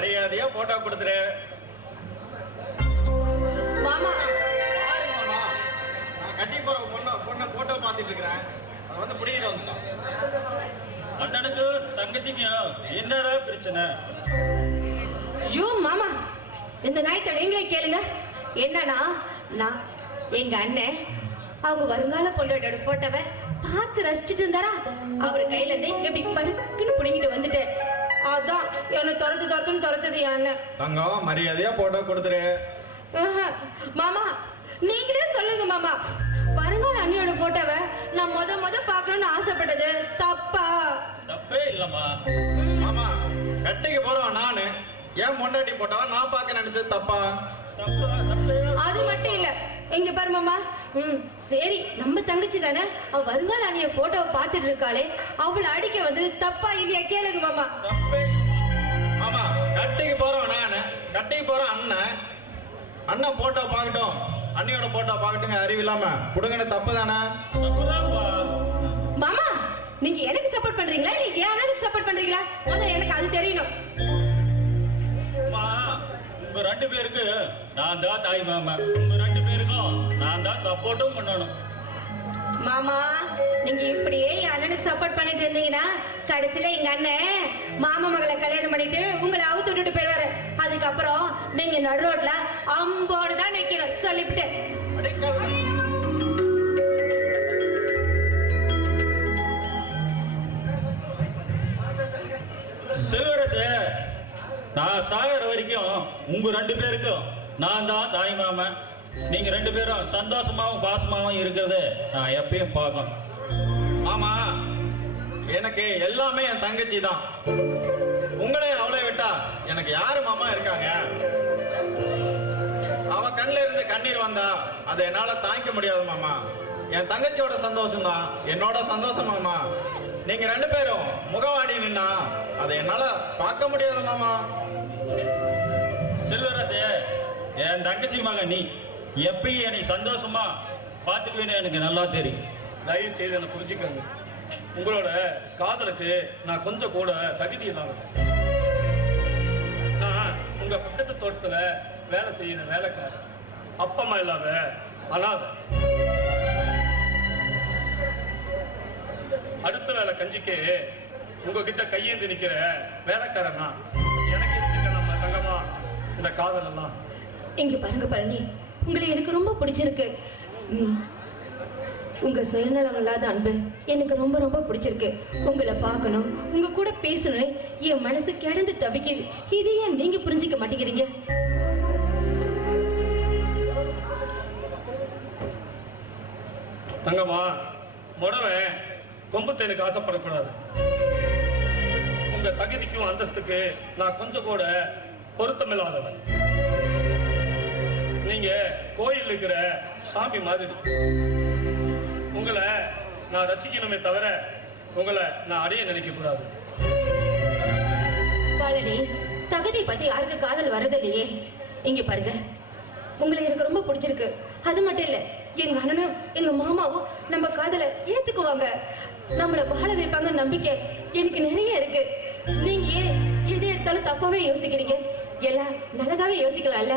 மரியாதையா போட்டோ கொடுத்துரு. மாமா பாருங்க மாமா, நான் கட்டி போற பொண்ணை போட்டோ பார்த்துட்டு இருக்கிறேன். அதை வந்து பிடிக்கிட்டு வந்துட்டோம். அண்ணனுக்கு தங்கச்சிக்கு என்னடா பிரச்சனை? ஐயோ மாமா, இந்த நாயத்தை நீங்களே கேளுங்க. என்னன்னா நான் எங்க அண்ணன் அவங்க வருங்கால பொண்ணோட போட்டோவை பார்த்து ரசிச்சுட்டு இருந்தாரா, அவரு கையில இருந்து எப்படி படுக்குன்னு புடிங்கிட்டு வந்துட்டு அதான் என்ன துரத்துது என் அண்ணன். தங்கம் மரியாதையா போட்டோ கொடுத்துரு. மாமா நீங்களே சொல்லுங்க மாமா, வருங்கால அண்ணியோட போட்டோவை நான் முத பார்க்கணும்னு ஆசைப்பட்டது தப்பா? தப்பே இல்லம்மா. மாமா கட்டிக்கு போறோம் நானு, ஏன் பொண்டாட்டி போட்டோவா நான் பார்க்க நினைச்சது தப்பா? அது மட்டும் இல்ல, இங்க பாரு மாமா. சரி நம்ம தங்கச்சி தானே, அவ வருங்கால அண்ணிய போட்டோவை பார்த்துட்டு இருக்காளே, அவளை அடிக்க வந்து தப்பா இல்லையா கேளுங்க மாமா. மாமா கட்டிக்கு போறோம் நானு, கட்டிக்கு போறோம் அண்ணன் போட்டோ பார்க்கட்டும், அண்ணியோட போட்டோ பார்க்கட்டுங்க. அறிவில்லாம குடுங்கன்னு தப்பு தானே? மாமா நீங்க எனக்கு சப்போர்ட் பண்றீங்களா இல்ல என் அண்ணனுக்கு சப்போர்ட் பண்றீங்களா? முதல்ல எனக்கு அது தெரியணும். உங்க ரெண்டு பேருக்கு நான் தான் தாய் மாமா, உங்க ரெண்டு பேருக்கும் நான் தான் சப்போர்ட்டும் பண்ணணும். மாமா நீங்க இப்படியே என் அண்ணனுக்கு சப்போர்ட் பண்ணிட்டு இருந்தீங்கன்னா கடைசியில எங்க அண்ணன் மாமா மகளை கல்யாணம் பண்ணிட்டு உங்களை அவுத்து விட்டுட்டு போயிடுவாரு. அதுக்கப்புறம் நீங்க நடு ரோட்ல அம்போடு தான் நிக்கணும் சொல்லிவிட்டு. செல்வரசு, நான் சாகர வரைக்கும் உங்க ரெண்டு பேருக்கும் நான் தான் தாய் மாமன். நீங்க ரெண்டு பேரும் சந்தோஷமாவும் பாசமாவும் இருக்கிறத நான் எப்பயும் பார்க்கணும். ஆமா எனக்கு எல்லாமே என் தங்கச்சி தான். உங்களே அவளை விட்டா எனக்கு யாரு மாமா இருக்காங்க? அவ கண்ணில இருந்து கண்ணீர் வந்தா அதை என்னால தாங்கிக்க முடியாது மாமா. என் தங்கச்சியோட சந்தோஷம் தான் என்னோட சந்தோஷம் மாமா. நீங்க ரெண்டு பேரும் முகவாடி நின்னா அதை என்னால பார்க்க முடியாது மாமா. செல்வரசே, என் தங்கச்சி மகன் நீ எப்பயும் என்னை சந்தோஷமா பார்த்துக்குவேன்னு எனக்கு நல்லா தெரியும். தயவு செய்து என்னை புரிஞ்சுக்கோங்க. உங்களோட காதலுக்கு நான் கொஞ்சம் கூட தகுதி இல்லாதவன். நான் உங்க பக்கத்து தோட்டத்துல வேலை செய்யற வேலைக்காரன், அப்பமா இல்லாத அனாதை. அடுத்த வேலை கஞ்சிக்கு உங்ககிட்ட கையேந்து நிக்கிற வேலைக்காரனா எனக்கு இருக்குங்க நம்ம தங்கமா இந்த காதல் எல்லாம். இங்க பாருங்க பழனி, உங்களை எனக்கு ரொம்ப பிடிச்சிருக்கு. உங்க சுயநலம் இல்லாத அன்பு எனக்கு ரொம்ப ரொம்ப பிடிச்சிருக்கு. உங்களை பார்க்கணும், உங்க கூட பேசணும், என் மனசு கிடந்து தவிக்குது. இது ஏன் நீங்க புரிஞ்சுக்க மாட்டேங்கிறீங்க? தங்கம்மா, முடவன் கொம்புத்தேனுக்கு ஆசைப்படக்கூடாது. உங்க தகுதிக்கும் அந்தஸ்துக்கு நான் கொஞ்சம் கூட பொருத்தமில்லாதவன். நீங்க கோயில் இருக்கிற சாமி மாதிரி. உங்களை நான் ரசிக்கணுமே தவிர உங்களை நான் அடைய நினைக்க கூடாது. பழனி, தகுதி பத்தி யாருக்கு காதல் வரதில்லையே. இங்க பாருங்க, உங்களை எனக்கு ரொம்ப பிடிச்சிருக்கு. அது மட்டும் இல்ல, எங்க அண்ணனும் எங்க மாமாவும் நம்ம காதலை ஏத்துக்குவாங்க, நம்மள வாழ வைப்பாங்க நம்பிக்கை எனக்கு நிறைய இருக்கு. நீங்க ஏன் எது எடுத்தாலும் தப்பாவே யோசிக்கிறீங்க? எல்லாம் நல்லதாவே யோசிக்கலாம்ல.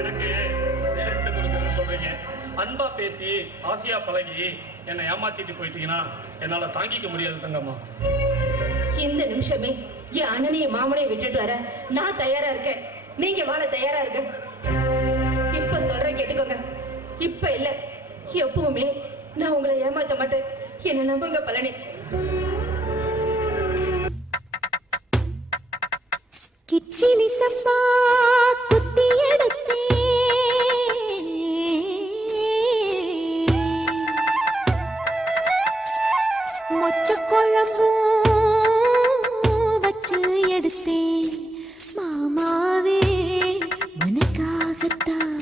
எனக்கு நேரத்தை கொடுக்குறேன்னு சொல்றீங்க. அன்பா பேசி ஆசையா பழகி என்னை ஏமாத்திட்டு போயிட்டீங்கன்னா என்னால தாங்கிக்க முடியாது தங்கம்மா. இந்த நிமிஷமே என் அண்ணனையும் மாமனையும் விட்டுட்டு வர நான் தயாரா இருக்கேன். நீங்க வாழ தயாரா இருக்க. இப்ப சொல்றேன் கேட்டுக்கோங்க. இப்ப இல்ல, எப்பவுமே நான் உங்களை ஏமாத்த மாட்டேன். என்ன நம்புங்க பழனி. கிச்சிலி சப்பா குத்தி எடுத்தே மொச்ச குழம்பு வச்சு எடுத்தே மாமாவே உனக்காகத்தான்.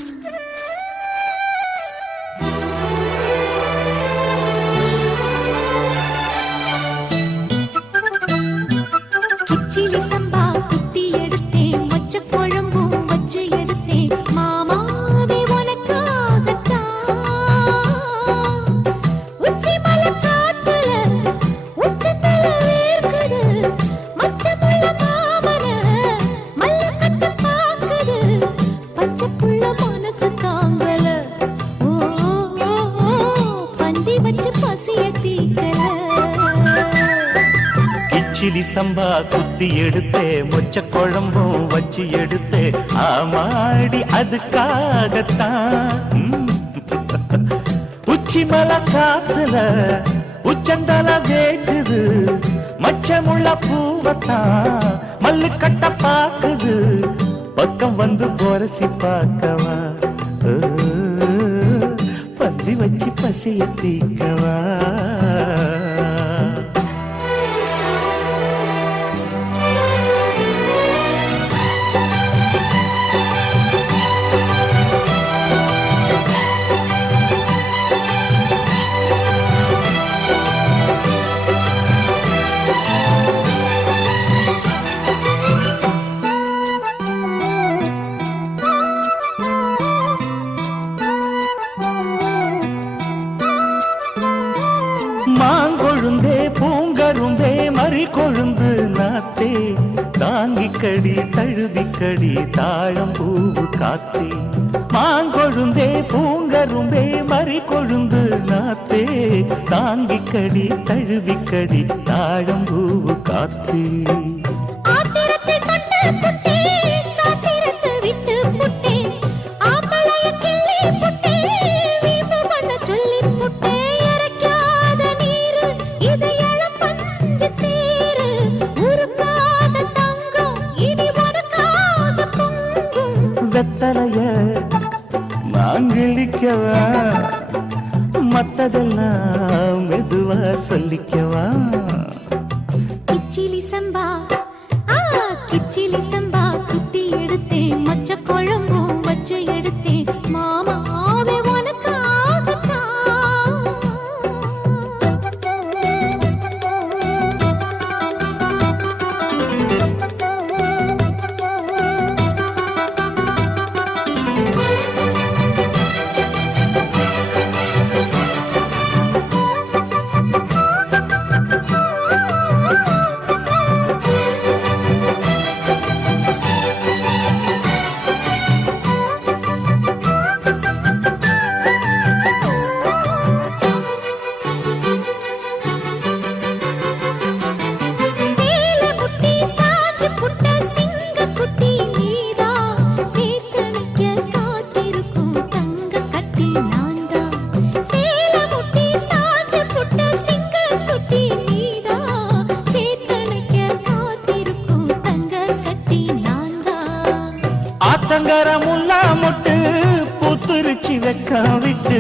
கிச்சிலி சம்பா குத்தி எடுத்தேன், மொச்ச குழம்பும் வச்சு எடுத்தேன் மாமாவே உனக்காகத்தான். உச்சி மலை காத்துல உச்சத்துல கிச்சிலி சம்பா குத்தி எடுத்தே மொச்ச குழம்பும் வச்சு எடுத்தே ஆமாடி அதுக்காகத்தான் உச்சி மலை காத்துல உச்சந்தல வேக்குது மச்சமுள்ள பூவத்தான் மல்லு கட்ட பாக்குது பக்கம் வந்து போரசி பார்க்கவா பந்தி வச்சு பசிய தீக்கவா மாங்கொழுந்தே பூங்கருந்தே மறி கொழுந்து நாத்தே தாங்கிக்கடி தழுவிக்கடி தாழம் பூவு காத்தே மாங்கொழுந்தே பூங்கரும்பே மறி கொழுந்து நாத்தே தாங்கிக்கடி தழுவிக்கடி தாழம் பூவு காத்தே வெத்தலைய மாங்கிழிக்கவா மத்ததெல்லாம் மெதுவா சொல்லிக்கவா கிச்சிலி சம்பா கிச்சிலி சம்பா குட்டி எடுத்தேன் மொச்ச குழம்பும் வச்சு எடுத்தேன் மாமாவே ஆத்தங்கரமுல்லா மொட்டு பூத்துருச்சி வெக்க விட்டு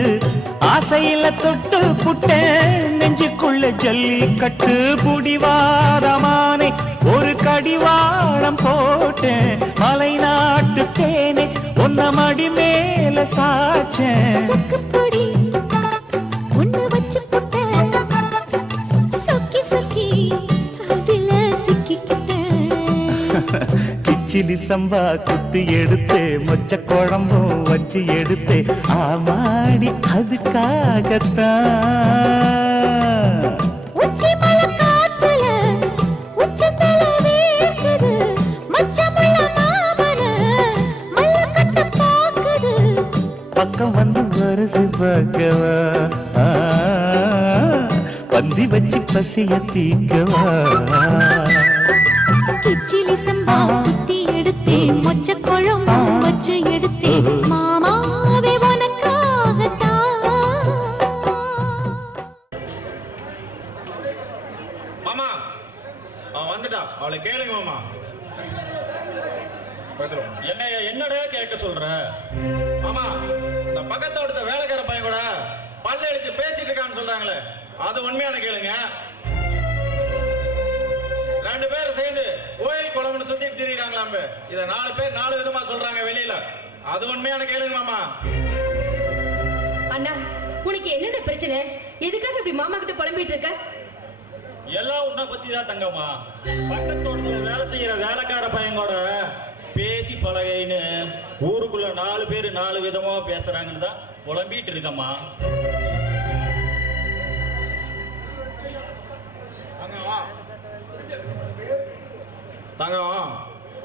ஆசையில தொட்டு புட்டேன் நெஞ்சுக்குள்ள ஜல்லி கட்டு புடிவாரமானே ஒரு கடிவாளம் போட்டேன் மலை நாட்டு தேனே ஒன்ன மடி மேல சாச்சேன் கிச்சிலி சம்பா குத்தி எடுத்தே மொச்ச குழம்பும் வச்சு எடுத்தே ஆமாடி அதுக்காகத்தான் உச்சி மலை காத்துல உச்சந்தல வேக்குது மச்சமுள்ள மாமன மல்ல கட்ட பாக்குது பக்கம் வந்து வருசி பார்க்கவா பந்தி வச்சு பசிய தீக்கவா கிச்சிலி சம்பா குத்தி எடுத்தேன் மொச்ச குழம்பும் வச்சு எடுத்தேன் மாமாவே உனக்காகத்தான் மாமா அவன் வந்துட்டா அவளை கேளுங்க மாமா என்னடா கேட்க சொல்ற? மாமா இந்த பக்கத்தோட்ட வேலைக்கார பையன் கூட பல்ல அடிச்சு பேசிட்டு இருக்கான்னு சொல்றாங்களே அது உண்மையான கேளுங்க. ரெண்டு பேரும் சேர்ந்து கோயில் குளம்னு சுத்திட்டு திரியிறாங்களாம். இத 4 பேர் 4 விதமா சொல்றாங்க வெளியில. அது உண்மையான கேளுங்க மாமா. அண்ணா உனக்கு என்னென்ன பிரச்சனை? எதுக்காக இப்படி மாமா கிட்ட புலம்பிட்டு இருக்க? எல்லாம் உன்னை பத்தி தான் தங்கம்மா. பக்கத்தோட்டத்துல வேலை செய்யற வேலைக்கார பையனோட பேசி பழகைன்னு ஊருக்குள்ள 4 பேர் 4 விதமா பேசுறாங்கன்னு தான் புலம்பிட்டு இருக்கம்மா. தங்கம்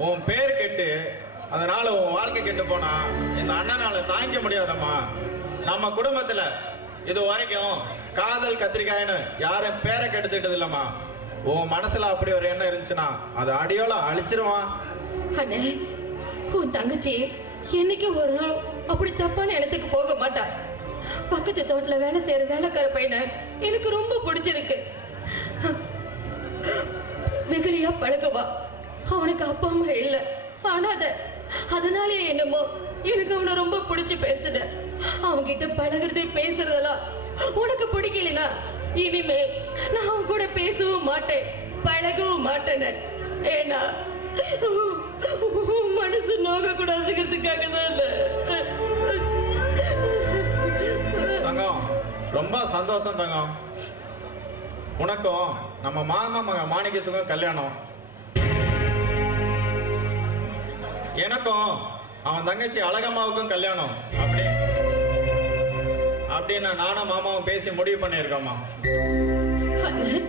உன் பேர் கெட்டு அதனால உன் வாழ்க்கை கெட்டு போனா இந்த அண்ணனால தாங்கிக்க முடியாதம்மா. நம்ம குடும்பத்துல இது வரைக்கும் காதல் கத்திரிக்காய்னு யாரும் பேரை கெடுத்துட்டது இல்லம்மா. உன் மனசுல அப்படி ஒரு எண்ணம் இருந்துச்சுன்னா அதை அடியோல அழிச்சிருவான். அண்ணே, உன் தங்கச்சி என்னைக்கு ஒரு நாள் அப்படி தப்பான இடத்துக்கு போக மாட்டா. பக்கத்து தோட்டத்துல வேலை செய்யற வேலைக்கார பையனை எனக்கு ரொம்ப பிடிச்சிருக்கு. வெகுளியா பழகுவா. அவனுக்கு அப்பா அம்மா இல்ல, அனாத. அதனாலே என்னமோ எனக்கு அவனை ரொம்ப பிடிச்சு பேசுட. அவன்கிட்ட பழகுறது பேசுறதெல்லாம் உனக்கு பிடிக்கலனா இனிமே நான் அவன் கூட பேசவும் மாட்டேன், பழகவும் மாட்டேன்னு. ஏன்னா மனசு நோக கூடாதுங்கிறதுக்காக தான். தங்கம், ரொம்ப சந்தோஷம் தங்கம். உனக்கும் நம்ம மாமா மக மாணிக்கத்துக்கும் கல்யாணம். எனக்கும் அவன் தங்கச்சி அழகம்மாவுக்கும் கல்யாணம். அப்படின்னு நானும் மாமாவும் பேசி முடிவு பண்ணியிருக்கோம்மா. அண்ணன்,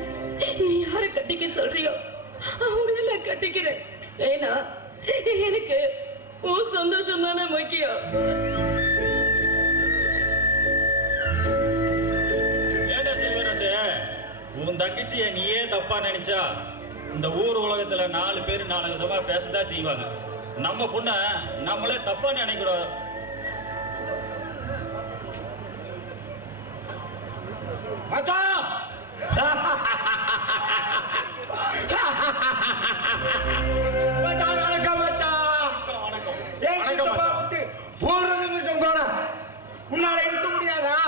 நீ யாரை கட்டிக்க சொல்றியோ அவங்கள நான் கட்டிக்கிறேன். ஏன்னா எனக்கு உன் சந்தோஷம் தானே முக்கியம். ஏடா செல்வரசே, உன் தங்கச்சிய நீயே தப்பா நினைச்சா இந்த ஊர் உலகத்துல 4 பேர் 4 விதமா பேசதான் செய்வாங்க. நம்ம பொண்ண நம்மளே தப்பா நினைக்கூடாது. மச்சான் மச்சான், வணக்கம் மச்சான். ஏன் சித்தப்பா வந்து ஒரு நிமிஷம் கூட உன்னால இருக்க முடியாதா?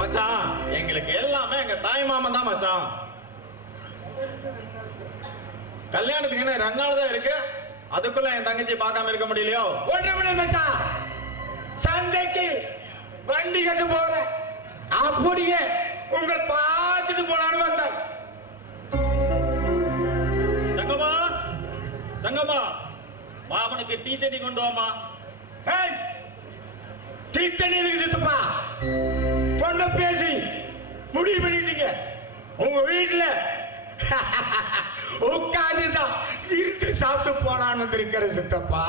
மச்சான், எங்களுக்கு எல்லாமே எங்க தாய் மாமன் தான் மச்சான். கல்யாணத்துக்கு என்ன 2 நாள் தான் இருக்கு, அதுக்குள்ள என் தங்கச்சி பார்க்காம இருக்க முடியலையோ? ஒன்றுமில்லை மச்சான், சந்தைக்கு வண்டி கட்டு போறேன், அப்படியே உங்கள் பார்த்துட்டு போனான்னு வந்தேன். தங்கம்மா, தங்கம்மா, மாமனுக்கு டீ தண்ணி கொண்டு வாமா. ஏய், டீ தண்ணி எதுக்கு சித்தப்பா? பொண்ணு பேசி முடிவு பண்ணிட்டீங்க. உங்க வீட்டுல உட்காந்துதான் இருந்து சாப்பிட்டு போனான்னு இருக்கிற சித்தப்பா.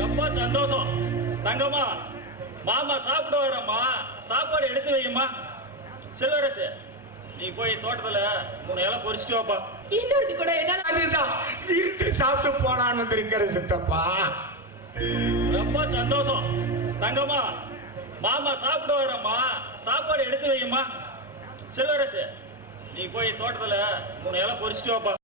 ரொம்ப சந்தோஷம். தங்கம்மா, மாமா சாப்பிட வரம்மா, சாப்பாடு எடுத்து வையுமா. செல்வரசு, நீ போய் தோட்டத்துல 3 இலை பொரிச்சிட்டு வாப்பா. இன்னொருத்தி கூட என்னால அதுதான் இருந்து சாப்பிட்டு போனான்னு இருக்கிற சித்தப்பா. ரொம்ப சந்தோஷம். தங்கம்மா, மாமா சாப்பிட வரம்மா, சாப்பாடு எடுத்து வையுமா. செல்வரசு, நீ போய் தோட்டத்துல 3 இலை பொரிச்சிட்டு வாப்பா.